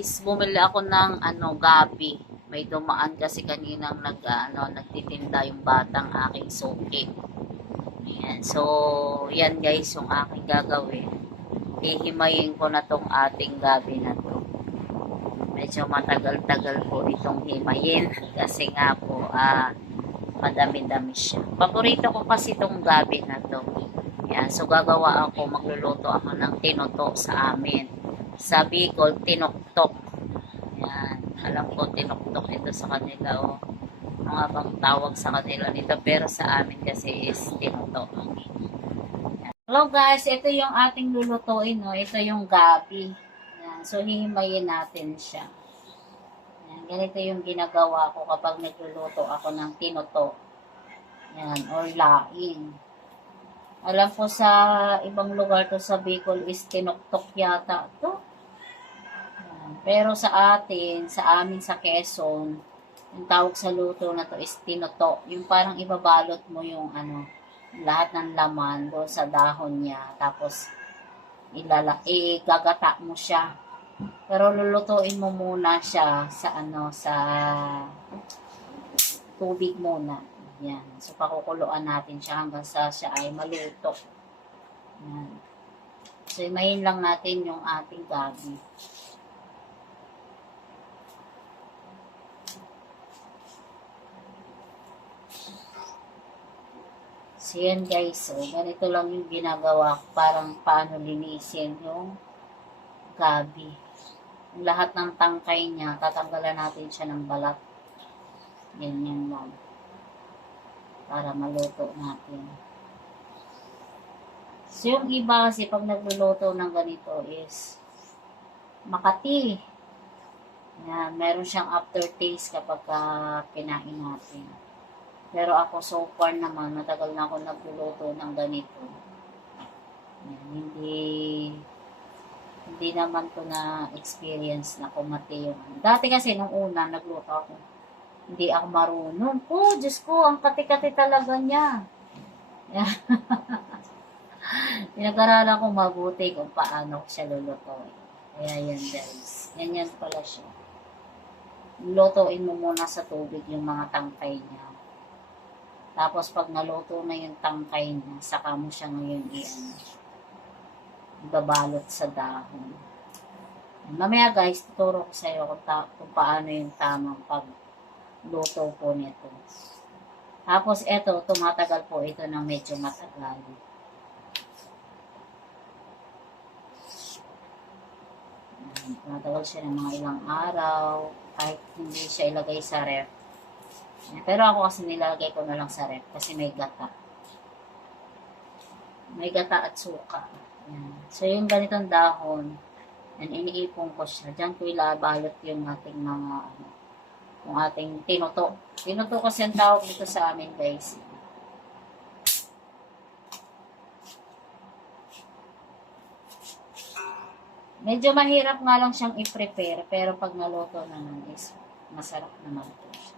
guys, bumili ako ng gabi. May dumaan kasi kaninang nagtitinda yung batang aking suki. Ayan. So, yan guys yung aking gagawin. Hihimayin ko na tong ating gabi na to. Medyo matagal-tagal po itong himayin kasi nga po madami-dami siya. Paborito ko kasi itong gabi na to. Yan. So, magluluto ako ng tinoto sa amin. Sa Bicol, tinoktok. Yan. Alam ko, tinoktok ito sa kanila. O, mga bang tawag sa kanila nito. Pero sa amin kasi is tinoto. Yan. Hello guys, ito yung ating lulutuin. No? Ito yung gabi. Yan. So, hihimayin natin siya. Yan. Ganito yung ginagawa ko kapag nagluluto ako ng tinoto. Yan. Or laing. Alam ko sa ibang lugar to sa Bicol is tinoktok yata to. Pero sa amin sa Quezon, yung tawag sa luto na to is tinoto. Yung parang ibabalot mo yung lahat ng laman doon sa dahon niya. Tapos igagata mo siya. Pero lulutuin mo muna siya sa sa tubig muna. Yan. So, pakukuluan natin siya hanggang sa siya ay maluto. Yan. So, imayin lang natin yung ating gabi. So, yan guys. So, ganito lang yung ginagawa ko. Parang paano linisin yung gabi. Yung lahat ng tangkay niya, tatanggalan natin siya ng balat. Yan lang. Para maluto natin. So, yung iba kasi pag nagluluto ng ganito is makati. Yan, meron siyang aftertaste kapag kinain natin. Pero ako so far naman, matagal na ako nagluluto ng ganito. Yan, hindi naman to na experience na kumati yung dati kasi nung una nagluto ako. Hindi ako marunong. Oh, Diyos ko, ang kati-kati talaga niya. Pinag-aralan ko mabuti kung paano siya lulutuin. Kaya yan guys. Yan pala siya. Lutuin mo muna sa tubig yung mga tangkay niya. Tapos pag naluto na yung tangkay niya, saka mo siya ngayon ibabalot sa dahon. Mamaya guys, tuturo ko sa iyo kung paano yung tamang luto po nito. Tapos ito, tumatagal po ito ng medyo matagal. Tumatagal siya ng mga ilang araw, kahit hindi siya ilagay sa ref. Pero ako kasi nilagay ko na lang sa ref kasi may gata. May gata at suka. Yan. So yung ganitong dahon, iniipon ko siya. Diyan ko ilabalot yung ating mga yung ating tinoto. Tinoto kasi ang tawag dito sa amin guys. Medyo mahirap nga lang siyang i-prepare pero pag naluto naman is masarap naman po siya.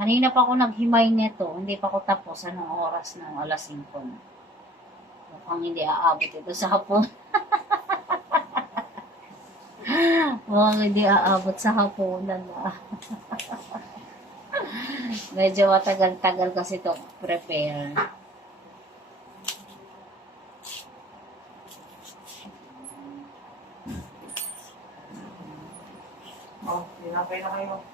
Kanina pa ako naghimay nito. Hindi pa ako tapos. Anong oras ng alas 5 na. Mukhang hindi aabot ito sa hapon. Mukhang hindi aabot sa hapunan na. Medyo matagal-tagal kasi ito prepare. Oh, pinapay na kayo.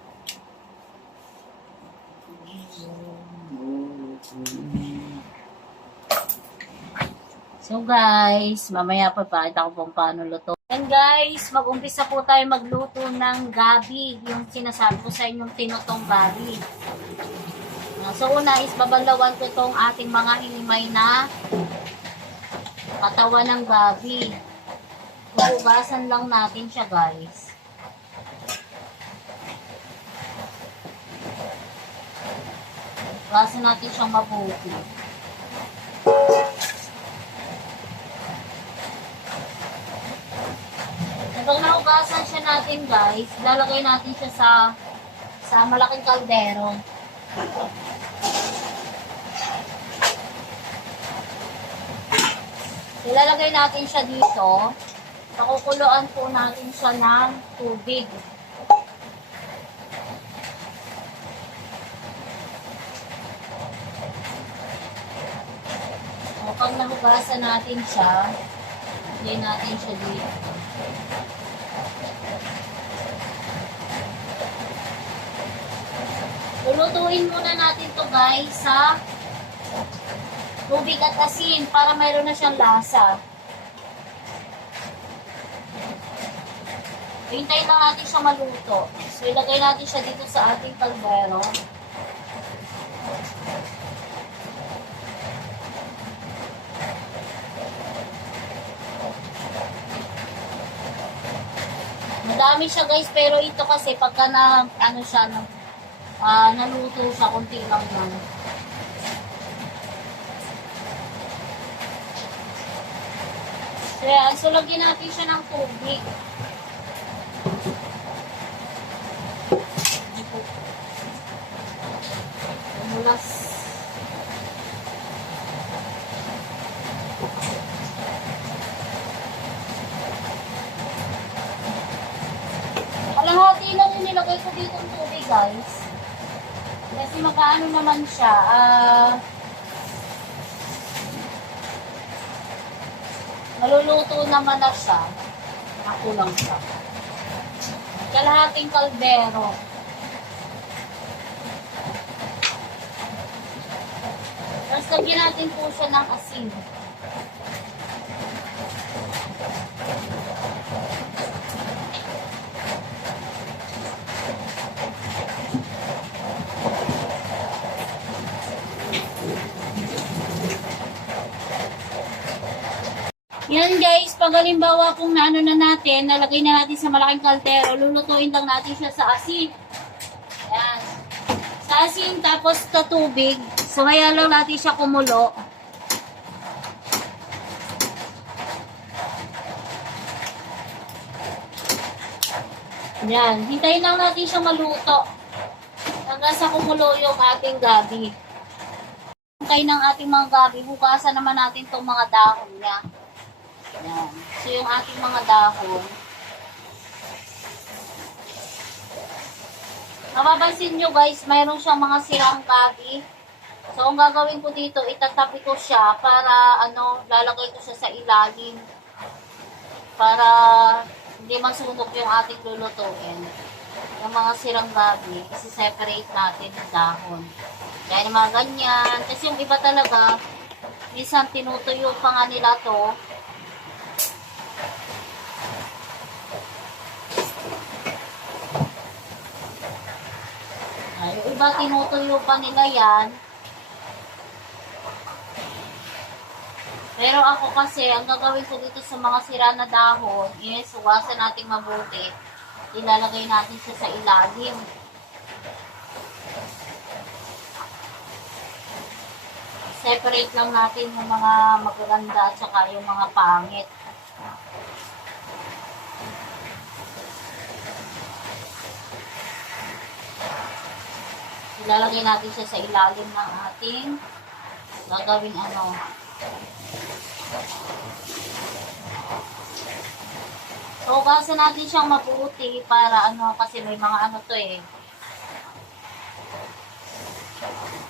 So guys, mamaya pa pakita ko kung paano luto. And guys, mag-umpisa po tayo magluto ng gabi. Yung sinasabi ko sa inyong tinutong gabi. So una is babalawan ko itong ating mga himay na katawan ng gabi. Hugasan lang natin siya guys. Hugasan natin siyang mabuti. Kapag nahugasan siya natin guys, lalagay natin siya sa malaking kaldero. Ilalagay natin siya dito. Pakukuluan po natin siya ng tubig. Kapag nahugasan natin siya, lagay natin siya dito. Lulutuin muna natin to guys sa tubig at asin para mayroon na siyang lasa. Hintayin lang natin siya maluto. So ilagay natin siya dito sa ating kaldero. Madami siya guys, pero ito kasi pagka na ano siya naluto siya, konti lang yan. So lagyan natin siya ng tubig. Mulas. Kalahati lang yung nilagay ko dito ng tubig guys. Kasi makaano naman siya, maluluto naman na siya. Nakulang siya. Kalahating kaldero. Tapos lagyan natin po siya ng asin. Yan guys, pag halimbawa kung naano na natin, nalagay na natin sa malaking kaldero, lulutuin lang natin siya sa asin. Yan. Sa asin, tapos sa tubig. So, hayaan lang natin siya kumulo. Yan. Hintayin lang natin siyang maluto. Hanggang sa kumulo yung ating gabi. Hintay ng ating mga gabi, hugasan naman natin itong mga dahon niya. Yan. So, yung ating mga dahon. Mapapansin nyo guys, mayroon siyang mga sirang gabi. So, ang gagawin ko dito, itatabi ko siya para, lalagay ko siya sa ilalim. Para hindi masunog yung ating lulutuin. Yung mga sirang gabi, isi-separate natin yung dahon. Kaya yung mga ganyan. Kasi yung iba talaga, minsan tinutuyo pa nga nila to. Yung iba tinutuyo pa nila yan. Pero ako kasi, ang gagawin ko dito sa mga sira na dahon is hugasan natin mabuti. Ilalagay natin siya sa ilalim. Separate lang natin yung mga magaganda at saka yung mga pangit. Ilalagay natin siya sa ilalim ng ating gagawing So, hugasan natin siyang mabuti para kasi may mga to eh.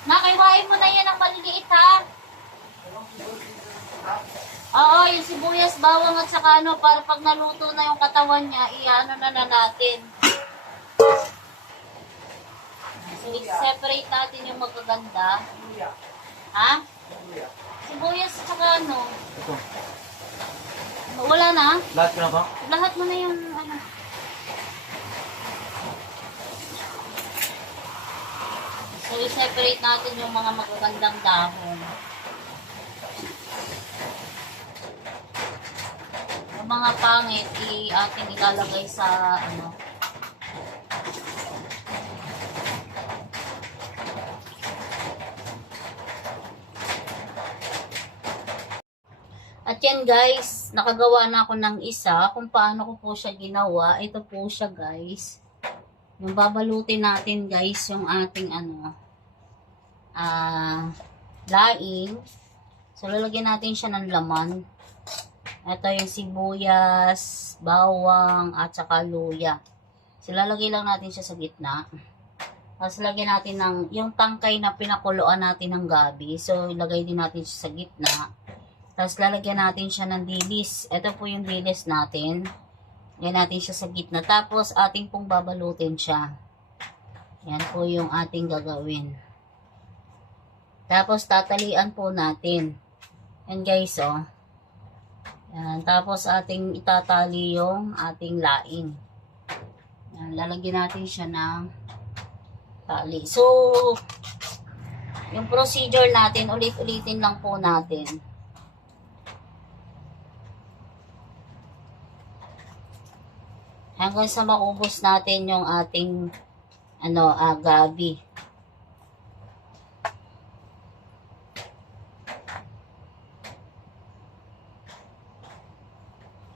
Nakaiwain mo na yan ang maliliit ha. Oo, yung sibuyas, bawang at saka para pag naluto na yung katawan niya, na natin. So, i-separate natin yung magaganda. Ha? Sibuyas at saka Ito. Wala na? Lahat ko na ba? Lahat mo na yung So, i-separate natin yung mga magagandang dahon. Yung mga pangit, ating ilalagay sa At yan guys, nakagawa na ako ng isa. Kung paano ko po siya ginawa, ito po siya guys. Yung babalutin natin guys, yung ating laing. So lalagyan natin siya ng laman. Ito yung sibuyas, bawang, at saka luya. So lalagay lang natin siya sa gitna. Tapos lagyan natin ng, yung tangkay na pinakuluan natin ng gabi. So ilagay din natin siya sa gitna. Tapos lalagyan natin siya ng dilis. Ito po yung dilis natin. Lagyan natin siya sa gitna. Tapos ating pong babalutin siya. Yan po yung ating gagawin. Tapos tatalian po natin. Yan guys oh. Yan. Tapos ating itatali yung ating laing. Yan. Lalagyan natin siya ng tali. So, yung procedure natin, ulit-ulitin lang po natin. Hanggang sa maubos natin yung ating gabi.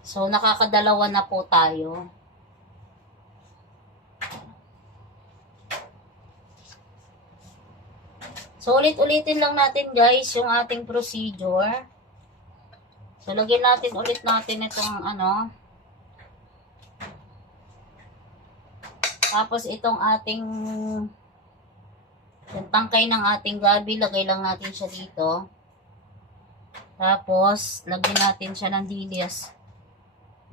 So, nakakadalawa na po tayo. So, ulit-ulitin lang natin guys yung ating procedure. So, lagyan natin ulit natin itong Tapos itong ating yung tangkay ng ating gabi, lagay lang natin siya dito. Tapos lagyan natin siya ng dilis.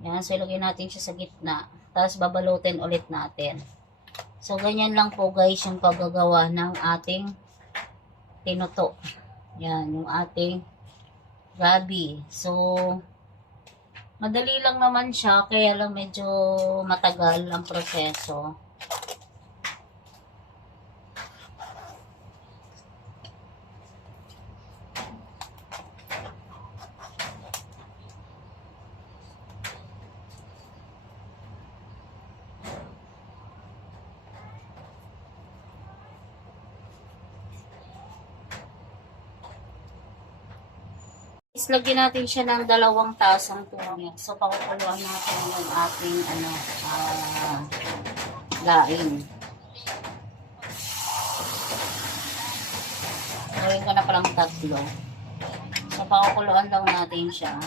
Yan, so ilagay natin siya sa gitna. Tapos babalutin ulit natin. So ganyan lang po guys yung paggagawa ng ating tinuto. Yan, yung ating gabi. So madali lang naman siya, kaya lang medyo matagal ang proseso. Lagyan natin siya ng 2 tasang tubig. So, pakukuluan natin yung ating laing. Gawin ko na palang 3. So, pakukuluan lang natin siya.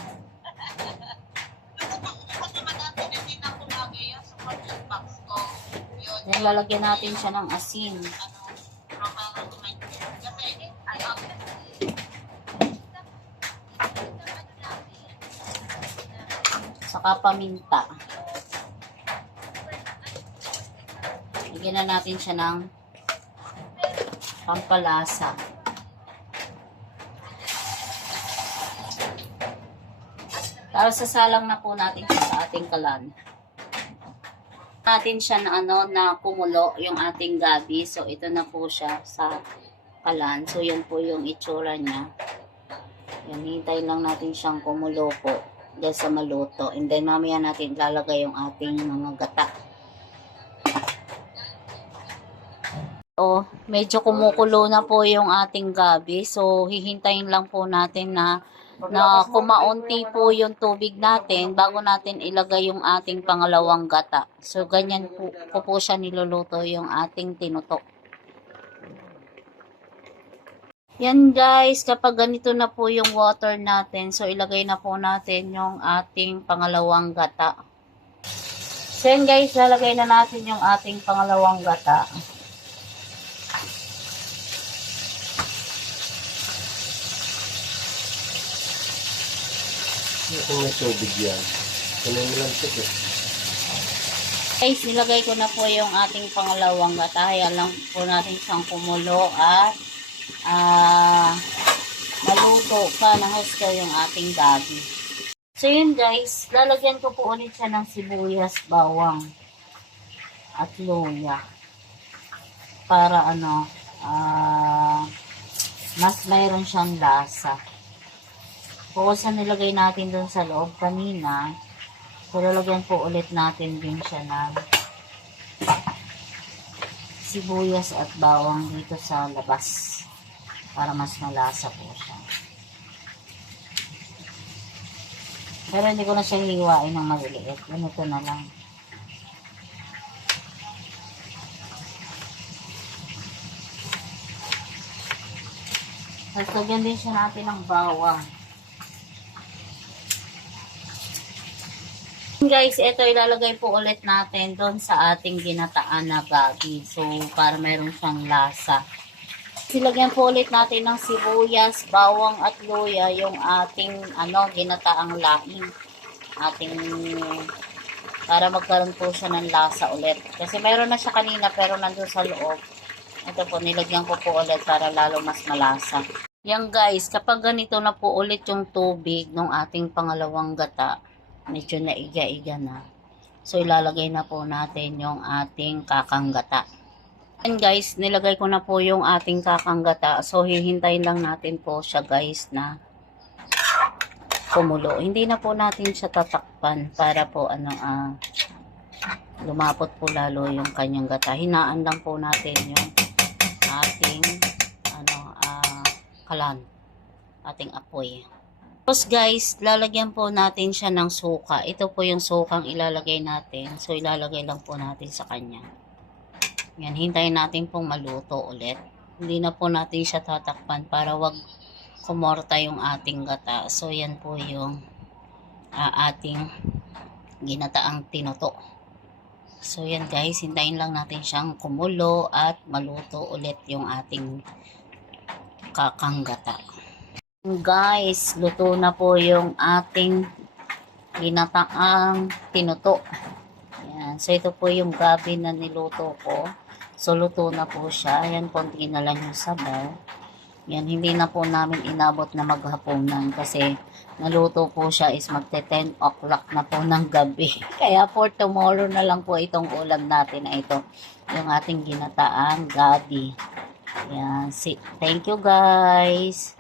Then, lalagyan natin siya ng asin. Saka paminta. Lagyan na natin siya ng pampalasa. Tapos sasalang na po natin siya sa ating kalan. Natin siya na kumulo yung ating gabi. So ito na po siya sa kalan. So yun po yung itsura niya. Yan, hintayin lang natin siyang kumulo po dahil sa maluto. And then mamaya natin lalagay yung ating mga gata. So, medyo kumukulo na po yung ating gabi. So, hihintayin lang po natin na kumaunti po yung tubig natin bago natin ilagay yung ating pangalawang gata. So, ganyan po siya niluluto yung ating tinuto. Yan guys, kapag ganito na po yung water natin, so ilagay na po natin yung ating pangalawang gata. So yan guys, lalagay na natin yung ating pangalawang gata. Kung may tubig yan, kunin mo lang ito. Guys, nilagay ko na po yung ating pangalawang gata. Kaya lang po natin siyang kumulo at maluto pa ng husto yung ating gabi. So yun guys, lalagyan ko po ulit siya ng sibuyas, bawang at luya para mas mayroon siyang lasa. Bukod sa nilagay natin dun sa loob kanina, so lalagyan po ulit natin din siya ng sibuyas at bawang dito sa labas para mas malasa po siya. Pero hindi ko na siya hiwain ng maliliit. Ganito na lang. Tapos lagyan din siya natin ng bawang. Guys, ito ilalagay po ulit natin doon sa ating ginataan na gabi. So, para meron siyang lasa. Silagyan po ulit natin ng sibuyas, bawang at luya yung ating ginataang laing. Para magkaroon po siya ng lasa ulit. Kasi meron na siya kanina pero nandun sa loob. Ito po, nilagyan ko po ulit para lalo mas malasa. Yan guys, kapag ganito na po ulit yung tubig ng ating pangalawang gata, medyo naiga-iga na. So, ilalagay na po natin yung ating kakanggata. And guys, nilagay ko na po yung ating kakanggata. So, hihintayin lang natin po siya guys na kumulo. Hindi na po natin siya tatakpan para po lumapot po lalo yung kanyang gata. Hinaan lang po natin yung ating kalan, ating apoy. Tapos guys, lalagyan po natin siya ng suka. Ito po yung sukang ilalagay natin. So, ilalagay lang po natin sa kanya. Yan, hintayin natin pong maluto ulit. Hindi na po natin siya tatakpan para wag kumorta yung ating gata. So, yan po yung ating ginataang tinuto. So, yan guys, hintayin lang natin siyang kumulo at maluto ulit yung ating kakanggata. Guys, luto na po yung ating ginataang tinuto. Yan. So, ito po yung gabi na niluto ko. So, luto na po siya. Ayan, konti na lang yung sabaw. Yan, hindi na po namin inabot na maghapunan kasi naluto po siya is magte 10 o'clock na po ng gabi. Kaya for tomorrow na lang po itong ulam natin na ito. Yung ating ginataang gabi. Yan. Thank you guys.